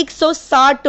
160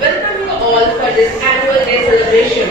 Welcome you all for this annual day celebration.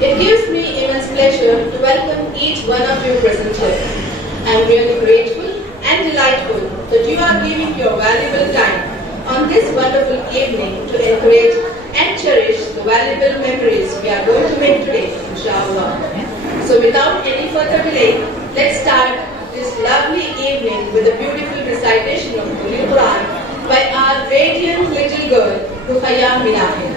It gives me immense pleasure to welcome each one of you present here. I am really grateful and delightful that you are giving your valuable time on this wonderful evening to encourage and cherish the valuable memories we are going to make today, inshallah. So without any further delay, let's start this lovely evening with a beautiful recitation of Holy Quran by our radiant little girl, Ruqayya Minahir.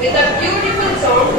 with a beautiful song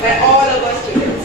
by all of our students.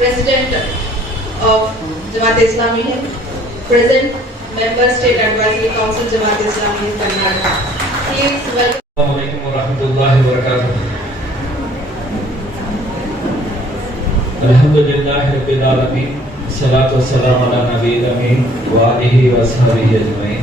President of Jamaat Islami Hind, present member State Advisory Council Jamaat Islami Hind Karnataka. Please welcome. Assalamualaikum warahmatullahi wabarakatuh. Alhamdulillahi rabbil alamin. Salatu wassalamu ala nabiyyil amin wa alihi wa sahbihi ajma'in.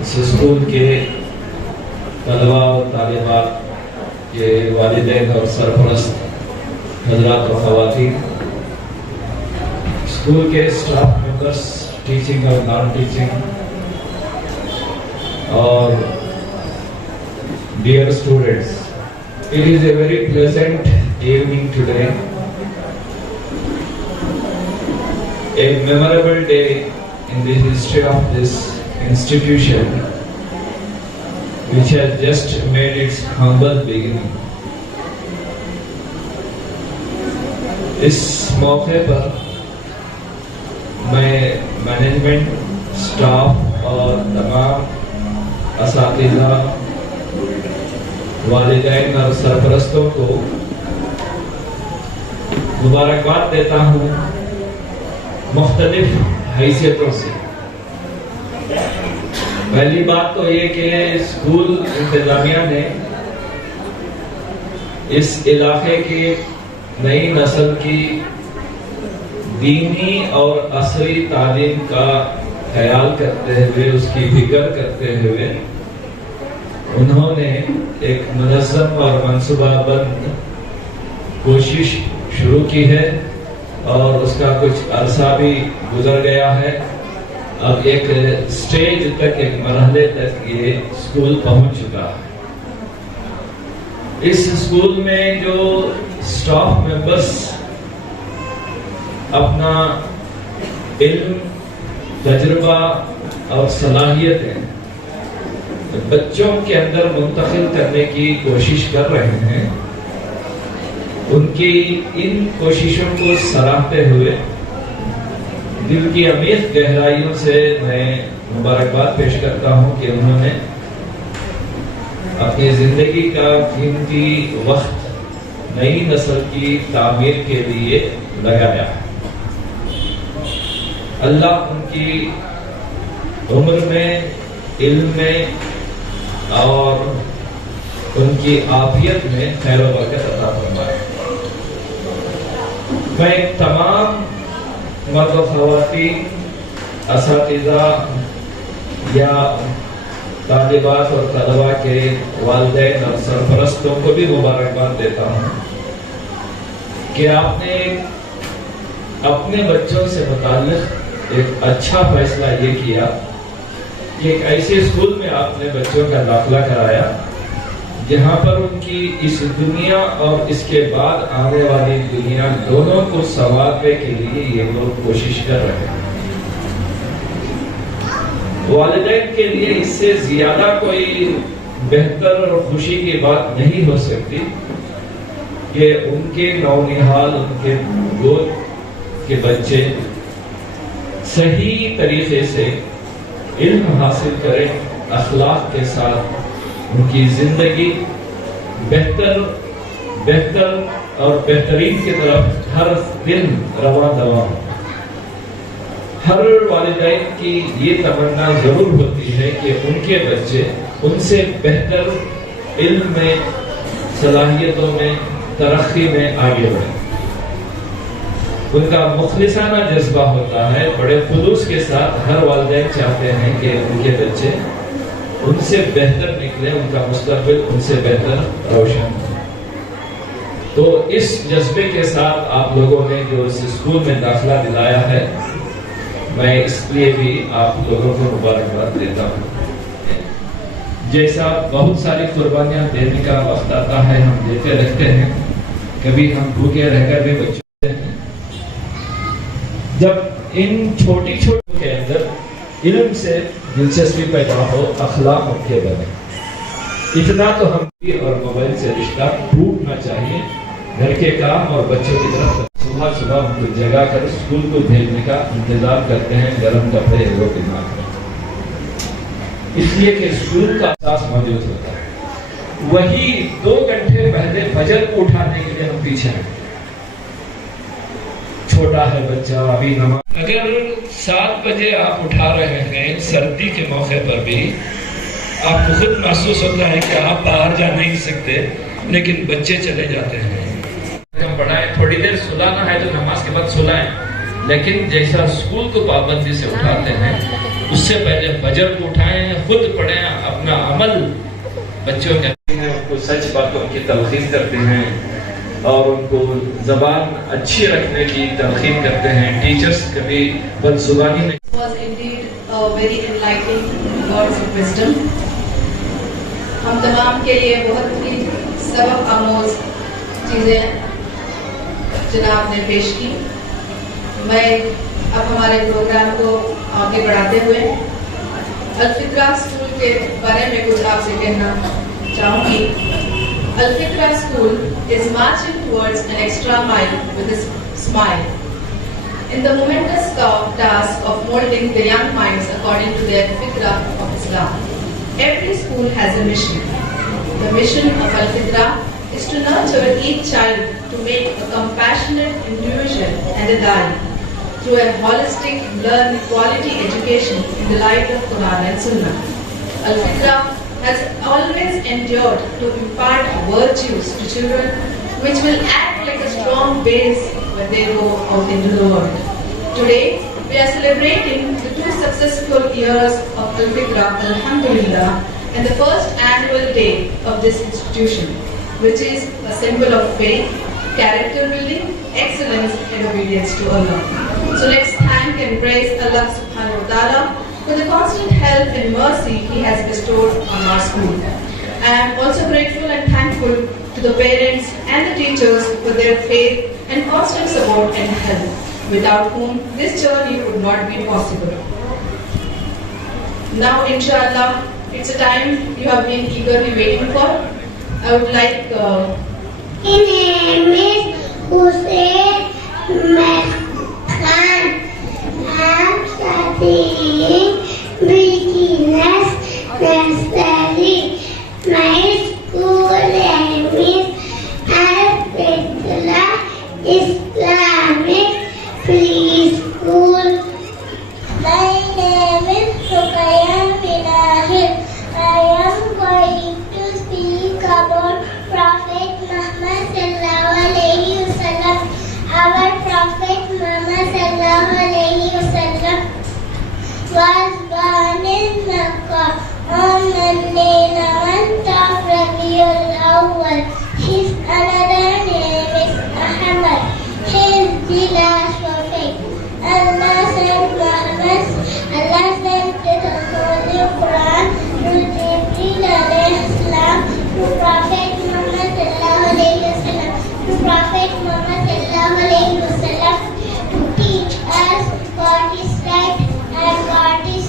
Us school کے طلباء اور طالبات کے والدین اور سرپرست حضرات و خواتین، اسکول کے اسٹاف ممبرس، ٹیچنگ اور نان ٹیچنگ، اور dear students, it is a very pleasant evening today, a memorable day in the history of this institution which has just made its humble beginning. اس موقع پر میں مینجمنٹ، اسٹاف اور تمام اساتذہ، والدین اور سرپرستوں کو مبارکباد دیتا ہوں مختلف حیثیتوں سے۔ پہلی بات تو یہ کہ اسکول انتظامیہ نے اس علاقے کی نئی نسل کی دینی اور عصری تعلیم کا خیال کرتے ہوئے، اس کی فکر کرتے ہوئے انہوں نے ایک منظم اور منصوبہ بند کوشش شروع کی ہے، اور اس کا کچھ عرصہ بھی گزر گیا ہے۔ اب ایک سٹیج تک، ایک مرحلے تک یہ اسکول پہنچ چکا ہے۔ اس اسکول میں جو اسٹاف ممبرس اپنا علم، تجربہ اور صلاحیتیں بچوں کے اندر منتقل کرنے کی کوشش کر رہے ہیں، ان کی ان کوششوں کو سراہتے ہوئے دل کی عمیق گہرائیوں سے میں مبارکباد پیش کرتا ہوں کہ انہوں نے اپنی زندگی کا قیمتی وقت نئی نسل کی تعمیر کے لیے لگایا ہے۔ اللہ ان کی عمر میں، علم میں اور ان کی عافیت میں خیر و برکت عطا فرمائے۔ میں تمام مرد و خواتین، اساتذہ یا طالبات اور طلباء کے والدین اور سرپرستوں کو بھی مبارکباد دیتا ہوں کہ آپ نے اپنے بچوں سے متعلق ایک اچھا فیصلہ یہ کیا کہ ایک ایسے اسکول میں آپ نے بچوں کا داخلہ کرایا جہاں پر ان کی اس دنیا اور اس کے بعد آنے والی دنیا دونوں کو سنوارنے کے لیے یہ لوگ کوشش کر رہے ہیں۔ والدین کے لیے اس سے زیادہ کوئی بہتر اور خوشی کی بات نہیں ہو سکتی کہ ان کے نونہال، ان کے گود کے بچے صحیح طریقے سے علم حاصل کریں، اخلاق کے ساتھ ان کی زندگی بہتر اور بہترین کی طرف ہر دن رواں دواں ہو۔ ہر والدین کی یہ تمنا ضرور ہوتی ہے کہ ان کے بچے ان سے بہتر علم میں، صلاحیتوں میں، ترقی میں آگے بڑھیں۔ ان کا مخلصانہ جذبہ ہوتا ہے، بڑے خلوص کے ساتھ ہر والدین چاہتے ہیں کہ ان کے بچے ان سے بہتر نکلیں، ان کا مستقبل ان سے بہتر روشن ہو۔ تو اس جذبے کے ساتھ آپ لوگوں نے جو اس اسکول میں داخلہ دلایا ہے، میں اس لیے بھی آپ لوگوں کو مبارکباد دیتا ہوں۔ جیسا بہت ساری قربانیاں دینے کا وقت آتا ہے، ہم دیتے رہتے ہیں، کبھی ہم بھوکے رہ کر بھی بچتے ہیں۔ جب ان چھوٹی چھوٹی کے اندر علم سے دلچسپی پیدا ہو، اخلاق اچھے بنے، اتنا تو ہم بھی اور موبائل سے رشتہ ٹوٹنا چاہیے۔ گھر کے کام اور بچوں کی طرف صبح ان کو جگا کر اسکول کو بھیجنے کا انتظار کرتے ہیں، گرم کپڑے ایگو کے نام پر، اس لیے کہ اسکول کا احساس موجود ہوتا ہے۔ وہی 2 گھنٹے پہلے فجر کو اٹھانے کے لیے ہم پیچھے ہیں۔ چھوٹا ہے بچہ، ابھی نماز، اگر 7 بجے آپ اٹھا رہے ہیں سردی کے موقع پر بھی، آپ کو خود محسوس ہوتا ہے کہ آپ باہر جا نہیں سکتے، لیکن بچے چلے جاتے ہیں۔ ہم پڑھائیں، تھوڑی دیر سلانا ہے تو نماز کے بعد سلائیں، لیکن جیسا اسکول کو پابندی سے اٹھاتے ہیں اس سے پہلے فجر کو اٹھائیں, خود پڑھیں, اپنا عمل بچوں کے ان کو سچ باتوں کی تلقین کرتے ہیں اور ان کو زبان اچھی رکھنے کی تلقین کرتے ہیں. ٹیچرز کبھی بد زبانی نہیں. Was indeed a very enlightening words of wisdom. ہم تمام کے لیے بہت ہی سبق آموز چیزیں جناب نے پیش کی. میں اب ہمارے پروگرام کو آگے بڑھاتے ہوئے الفطرہ اسکول کے بارے میں کچھ آپ سے کہنا چاہوں گی. الفطرہ school is marching towards an extra mile with a smile in the momentous task of molding the young minds according to their fitrah of Islam. Every school has a mission. The mission of Al-Fitrah is to nurture each child to make a compassionate individual and a dai through a holistic, learn quality education in the light of Quran and Sunnah. Al-Fitrah has always endured to impart virtues to children which will act like a strong base when they go out into the world. Today, we are celebrating the 2 successful years of Al-Fitrah, Alhamdulillah, and the first annual day of this institution, which is a symbol of faith, character building, excellence, and obedience to Allah. So let's thank and praise Allah subhanahu wa ta'ala for the constant help and mercy He has bestowed on our school. I am also grateful and thankful to the parents and the teachers for their faith and constant support and help, without whom this journey would not be possible. Now, inshallah, it's a time you have been eagerly waiting for. I would like... My name is Hussein Khan. I am studying beginners nursery. My school name is Al-Fitrah Islamic Preschool. My name is Ruqayya Minahir. I am going to speak about Prophet Muhammad sallallahu alaihi wasallam. Our Prophet Muhammad sallallahu alaihi wasallam was born in Makkah on Monday, 9th of Rabiul Awwal. His another name is Ahmad. He is the last prophet. Allah sent the Holy Quran to Jibreel alayhi salam, to Prophet Muhammad sallallahu alayhi wasallam, to Prophet Muhammad sallallahu alayhi wasallam, to teach us what is right and what is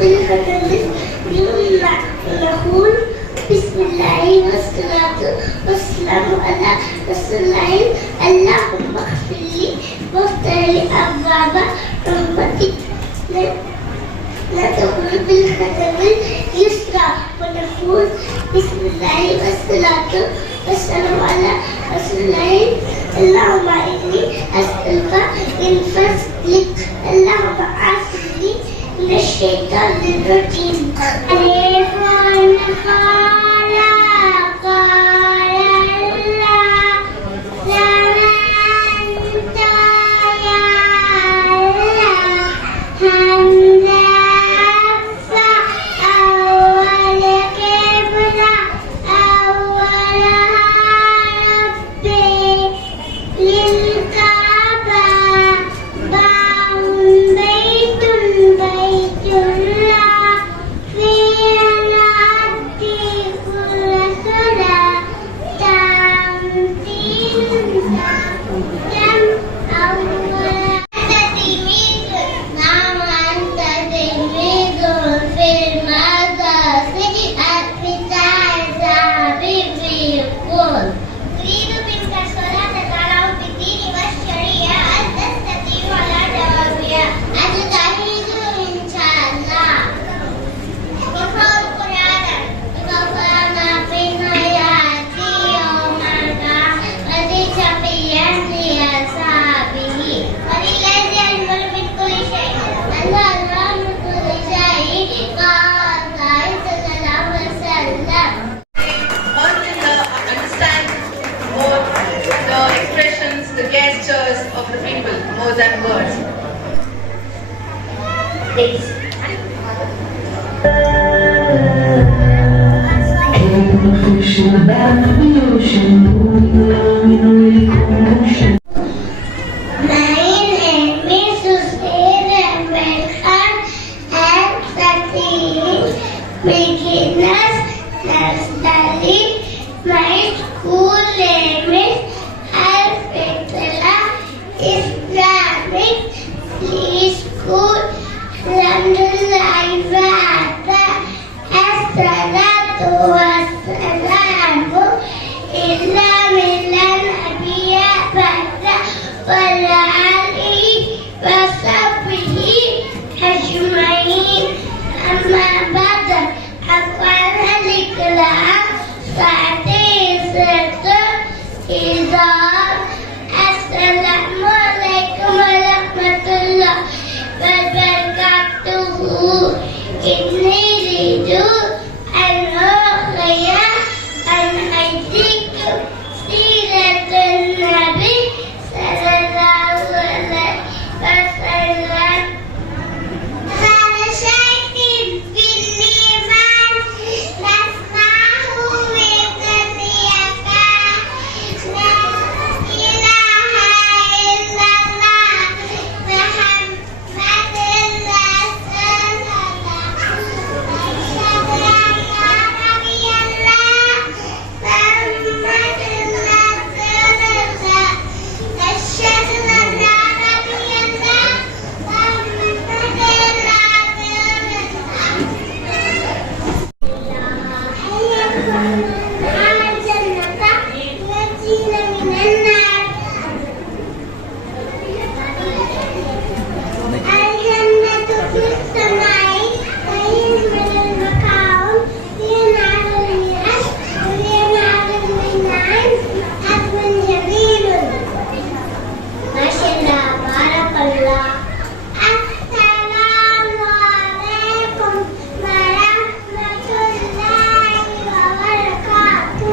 بالخطر نقول بسم الله والصلاة والسلام على رسول الله اللهم اغفر لي وافتح لي أبواب رحمتك ندخل بالختم اليسرى ونقول بسم الله والصلاة والسلام على رسول الله اللهم إني أسألك من فضلك اللهم عافني من الشيطان الرجيم. ألف خلق الله سمعت يا الله حمدا أول قبلة أولها ربي للكعبة باب بيت الله فيه نأتي كل صلاة تمثيل جم أول تلميذ نعم أنت تلميذ في المدرسة الفتاة بيقول أريد منك الصلاة تعلم بالدين والشريعة أن تستطيع على جوابها أتجاهد إن شاء الله. اقرأ القرآن وقرأنا في حياتي يوم القيامة شفيعا لأصحابه ولله الأمر من كل شيء الله من كل شيء قال الله صلى الله عليه وسلم. One can understand more the expressions, the gestures of the people more than words. Please. My name is Hussein Ahmed Khan and studying beginners nursery. My school name is Al-Fitla Islamic Preschool. Alhamdulillah, as-salatu was-salamu illa milan abiya ba'da والعلي وصحبه أجمعين أما بعد أقوال الكلام سعدية إذا السلام عليكم ورحمة الله وبركاته إني أريد أن أحيي عن أيديكم سيرة النبي صلى الله عليه وسلم. أنا شيخ في الإيمان نسمعه بتسيئك لا إله إلا الله محمد رسول الله أشهد أن لا نبي الله محمد رسول الله أشهد أن لا نبي الله محمد الجنة في السماء وهي من المكان فيها نهر المياه وفيها نهر الميناء عذب جميل. ما شاء الله بارك الله. السلام عليكم ورحمة الله وبركاته.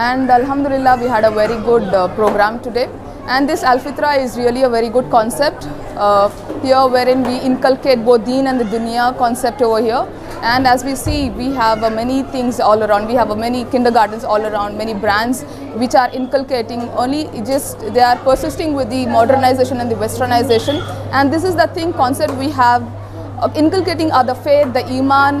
and alhamdulillah we had a very good program today And this Al-Fitra is really a very good concept here, wherein we inculcate both deen and the dunya concept over here. And as we see, we have many things all around. We have many kindergartens all around, many brands which are inculcating only just they are persisting with the modernization and the westernization. And this is the thing concept we have. Inculcating the faith, the iman,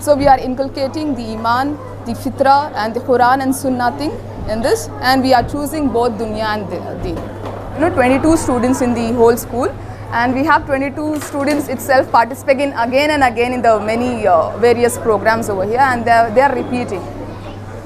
So we are inculcating the iman, the fitra and the Quran and Sunnah thing in this, and we are choosing both dunya and deen. 22 students in the whole school, and we have 22 students itself participating again and again in the many various programs over here, and they are repeating.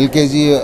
LKG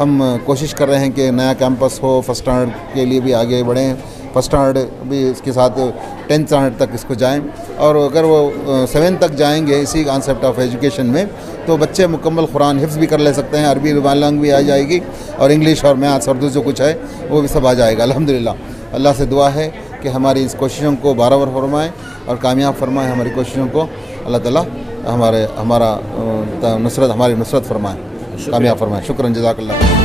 ہم کوشش کر رہے ہیں کہ نیا campus ہو، first standard کے لیے بھی آگے بڑھیں، فرسٹ اسٹینڈرڈ بھی اس کے ساتھ 10th اسٹینڈرڈ تک اس کو جائیں، اور اگر وہ 7 تک جائیں گے اسی کانسیپٹ آف ایجوکیشن میں تو بچے مکمل قرآن حفظ بھی کر لے سکتے ہیں، عربی زبان لانگ بھی آ جائے گی، اور انگلش اور میتھس اردو جو کچھ ہے وہ بھی سب آ جائے گا الحمدللہ۔ اللہ سے دعا ہے کہ ہماری اس کوششوں کو برابر فرمائیں اور کامیاب فرمائیں، ہماری کوششوں کو اللہ تعالیٰ ہماری نصرت فرمائیں، کامیاب فرمائیں۔ شکراً، جزاک اللہ۔